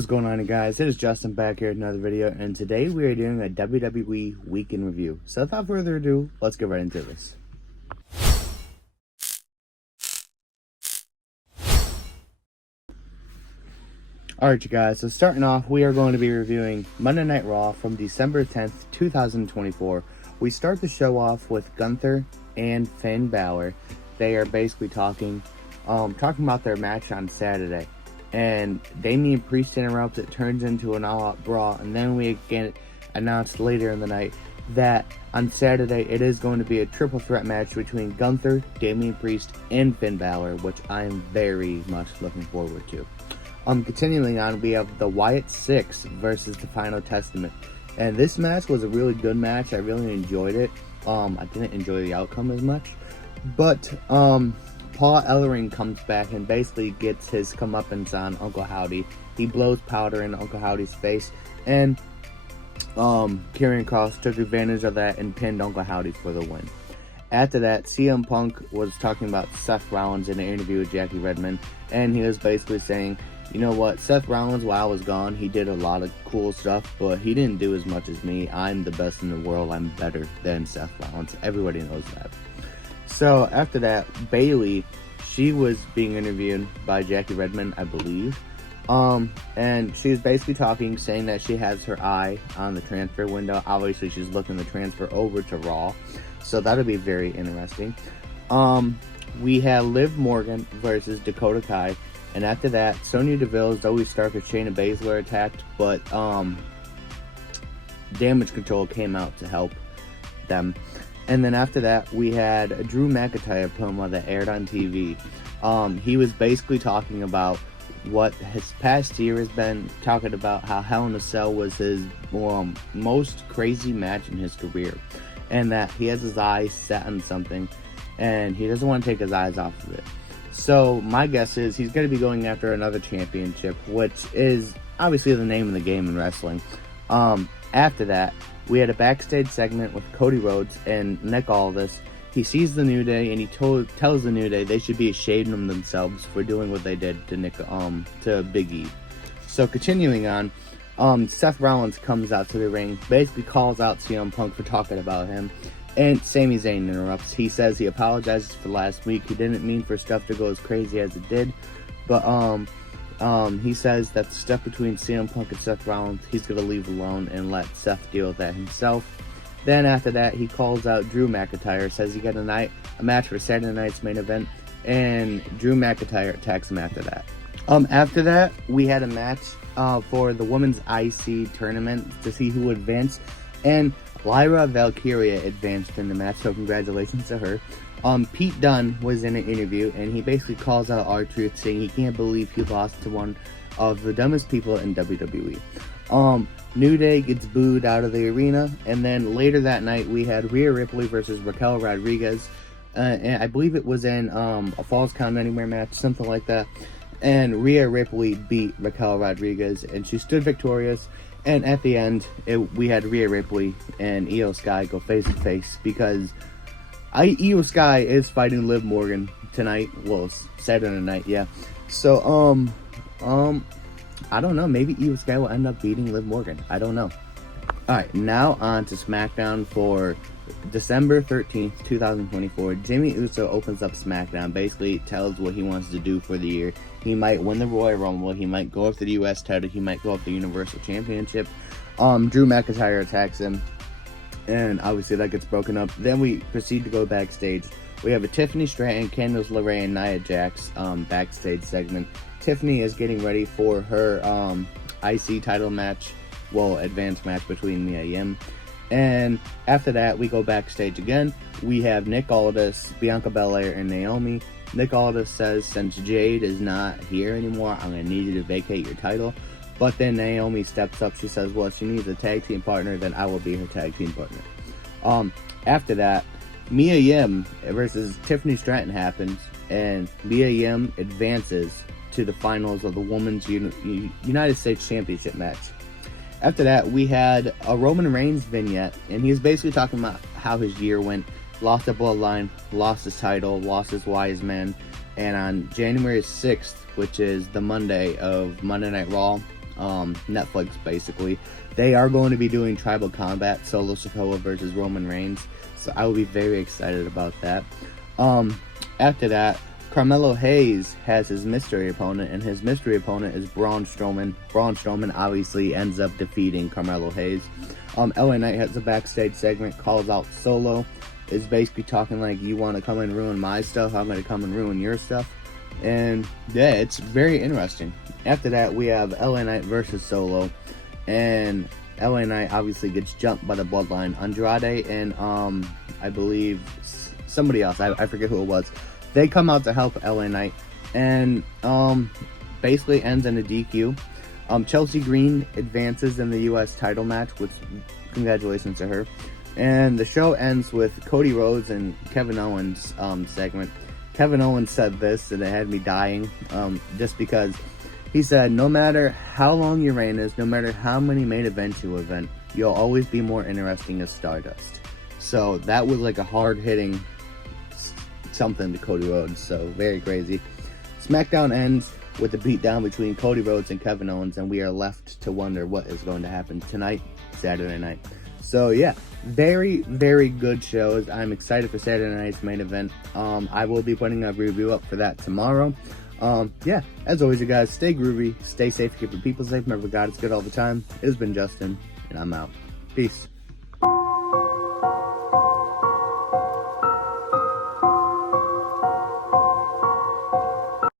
What's going on, guys? It is Justin back here with another video, and today we are doing a WWE week in review. So without further ado, let's get right into this. Alright, you guys, so starting off, we are going to be reviewing Monday Night Raw from December 10th, 2024. We start the show off with Gunther and Finn Balor. They are basically talking about their match on Saturday. And Damian Priest interrupts, it turns into an all-out brawl, and then we again announced later in the night that on Saturday it is going to be a triple threat match between Gunther, Damian Priest, and Finn Balor, which I am very much looking forward to. Continuing on, we have the Wyatt 6 versus the Final Testament, and this match was a really good match. I really enjoyed it. I didn't enjoy the outcome as much, but Paul Ellering comes back and basically gets his comeuppance on Uncle Howdy. He blows powder in Uncle Howdy's face, and Karrion Kross took advantage of that and pinned Uncle Howdy for the win. After that, CM Punk was talking about Seth Rollins in an interview with Jackie Redmond, and he was basically saying, you know what, Seth Rollins, while I was gone, he did a lot of cool stuff, but he didn't do as much as me. I'm the best in the world. I'm better than Seth Rollins. Everybody knows that. So after that, Bayley, she was being interviewed by Jackie Redmond, I believe. And she was basically talking, saying that she has her eye on the transfer window. Obviously, she's looking to transfer over to Raw. So that'll be very interesting. We had Liv Morgan versus Dakota Kai. And after that, Sonya Deville, Zoe Stark, and Shayna Baszler attacked, but Damage Control came out to help them. And then after that, we had a Drew McIntyre promo that aired on TV. He was basically talking about what his past year has been, talking about how Hell in a Cell was his most crazy match in his career, and that he has his eyes set on something, and he doesn't want to take his eyes off of it. So my guess is he's going to be going after another championship, which is obviously the name of the game in wrestling. After that, we had a backstage segment with Cody Rhodes and Nick Aldis. He sees the New Day, and he tells the New Day they should be ashamed of themselves for doing what they did to to Big E. So continuing on, Seth Rollins comes out to the ring, basically calls out CM Punk for talking about him, and Sami Zayn interrupts. He says he apologizes for last week. He didn't mean for stuff to go as crazy as it did, but he says that the stuff between CM Punk and Seth Rollins, he's going to leave alone and let Seth deal with that himself. Then after that, he calls out Drew McIntyre, says he got a match for Saturday night's main event, and Drew McIntyre attacks him after that. After that, we had a match for the Women's IC tournament to see who advanced, and Lyra Valkyria advanced in the match, so congratulations to her. Pete Dunne was in an interview, and he basically calls out R-Truth, saying he can't believe he lost to one of the dumbest people in WWE. New Day gets booed out of the arena, and then later that night we had Rhea Ripley versus Raquel Rodriguez, and I believe it was in a Falls Count Anywhere match, something like that, and Rhea Ripley beat Raquel Rodriguez, and she stood victorious. And at the end, we had Rhea Ripley and Io Sky go face to face, because Io Sky is fighting Liv Morgan tonight. Well, Saturday night, yeah. So, I don't know. Maybe Io Sky will end up beating Liv Morgan. I don't know. Alright, now on to SmackDown for December 13th, 2024. Jimmy Uso opens up SmackDown, basically tells what he wants to do for the year. He might win the Royal Rumble, he might go after the US title, he might go after the Universal Championship. Drew McIntyre attacks him, and obviously that gets broken up. Then we proceed to go backstage. We have a Tiffany Stratton, Candice LeRae, and Nia Jax backstage segment. Tiffany is getting ready for her IC title match, advanced match between Mia Yim. And after that, we go backstage again. We have Nick Aldis, Bianca Belair, and Naomi. Nick Aldis says, since Jade is not here anymore, I'm going to need you to vacate your title. But then Naomi steps up. She says, well, if she needs a tag team partner, then I will be her tag team partner. After that, Mia Yim versus Tiffany Stratton happens, and Mia Yim advances to the finals of the Women's United States Championship match. After that, we had a Roman Reigns vignette, and he's basically talking about how his year went. Lost a bloodline, lost his title, lost his wise man, and on January 6th, which is the Monday of Monday Night Raw, Netflix, basically. They are going to be doing Tribal Combat, Solo Sikoa versus Roman Reigns, so I will be very excited about that. After that, Carmelo Hayes has his mystery opponent, and his mystery opponent is Braun Strowman. Braun Strowman obviously ends up defeating Carmelo Hayes. LA Knight has a backstage segment, calls out Solo, is basically talking like, you want to come and ruin my stuff, I'm going to come and ruin your stuff. And yeah, it's very interesting. After that, we have LA Knight versus Solo, and LA Knight obviously gets jumped by the Bloodline. Andrade and I believe somebody else, I forget who it was, they come out to help LA Knight, and basically ends in a DQ. Chelsea Green advances in the US title match, which congratulations to her. And the show ends with Cody Rhodes and Kevin Owens segment. Kevin Owens said this, and it had me dying, just because he said, no matter how long your reign is, no matter how many main events you event, you'll always be more interesting as Stardust. So that was like a hard-hitting something to Cody Rhodes, so very crazy. SmackDown ends with a beatdown between Cody Rhodes and Kevin Owens, and we are left to wonder what is going to happen tonight, Saturday night. So yeah, very, very good shows. I'm excited for Saturday night's main event. I will be putting a review up for that tomorrow. Yeah, as always, you guys, stay groovy, stay safe, keep your people safe. Remember, God is good all the time. It has been Justin, and I'm out. Peace.